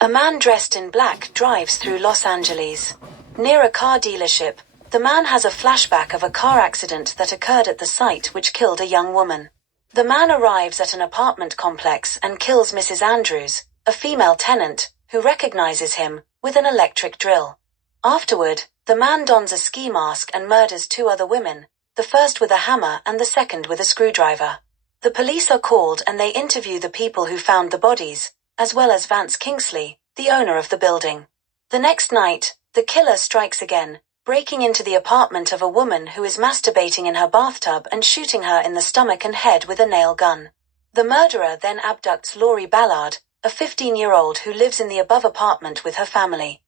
A man dressed in black drives through Los Angeles. Near a car dealership, the man has a flashback of a car accident that occurred at the site which killed a young woman. The man arrives at an apartment complex and kills Mrs. Andrews, a female tenant, who recognizes him, with an electric drill. Afterward, the man dons a ski mask and murders two other women, the first with a hammer and the second with a screwdriver. The police are called and they interview the people who found the bodies, as well as Vance Kingsley, the owner of the building. The next night, the killer strikes again, breaking into the apartment of a woman who is masturbating in her bathtub and shooting her in the stomach and head with a nail gun. The murderer then abducts Laurie Ballard, a 15-year-old who lives in the above apartment with her family.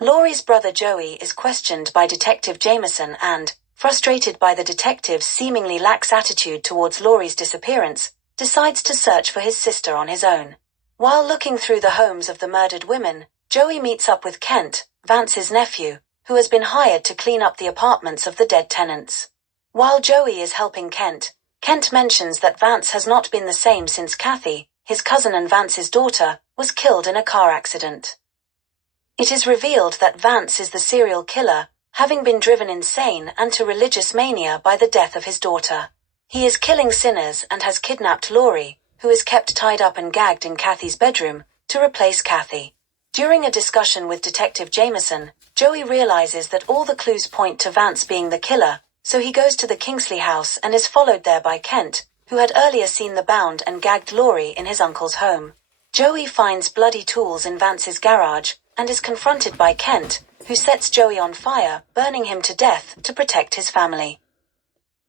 Laurie's brother Joey is questioned by Detective Jameson and, frustrated by the detective's seemingly lax attitude towards Laurie's disappearance, decides to search for his sister on his own. While looking through the homes of the murdered women, Joey meets up with Kent, Vance's nephew, who has been hired to clean up the apartments of the dead tenants. While Joey is helping Kent, Kent mentions that Vance has not been the same since Kathy, his cousin and Vance's daughter, was killed in a car accident. It is revealed that Vance is the serial killer, having been driven insane and to religious mania by the death of his daughter. He is killing sinners and has kidnapped Laurie, who is kept tied up and gagged in Kathy's bedroom, to replace Kathy. During a discussion with Detective Jameson, Joey realizes that all the clues point to Vance being the killer, so he goes to the Kingsley house and is followed there by Kent, who had earlier seen the bound and gagged Laurie in his uncle's home. Joey finds bloody tools in Vance's garage, and is confronted by Kent, who sets Joey on fire, burning him to death to protect his family.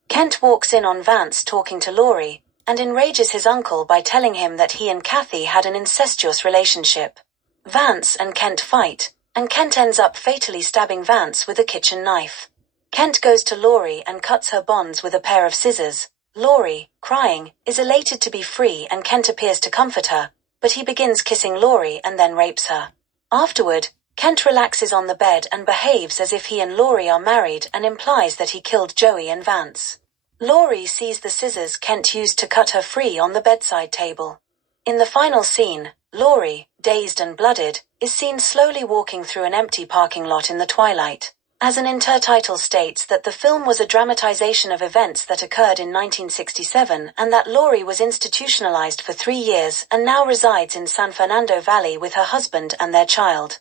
Kent walks in on Vance talking to Laurie, and enrages his uncle by telling him that he and Kathy had an incestuous relationship. Vance and Kent fight, and Kent ends up fatally stabbing Vance with a kitchen knife. Kent goes to Laurie and cuts her bonds with a pair of scissors. Laurie, crying, is elated to be free and Kent appears to comfort her, but he begins kissing Laurie and then rapes her. Afterward, Kent relaxes on the bed and behaves as if he and Laurie are married and implies that he killed Joey and Vance. Laurie sees the scissors Kent used to cut her free on the bedside table. In the final scene, Laurie, dazed and blooded, is seen slowly walking through an empty parking lot in the twilight. As an intertitle states that the film was a dramatization of events that occurred in 1967 and that Laurie was institutionalized for 3 years and now resides in San Fernando Valley with her husband and their child.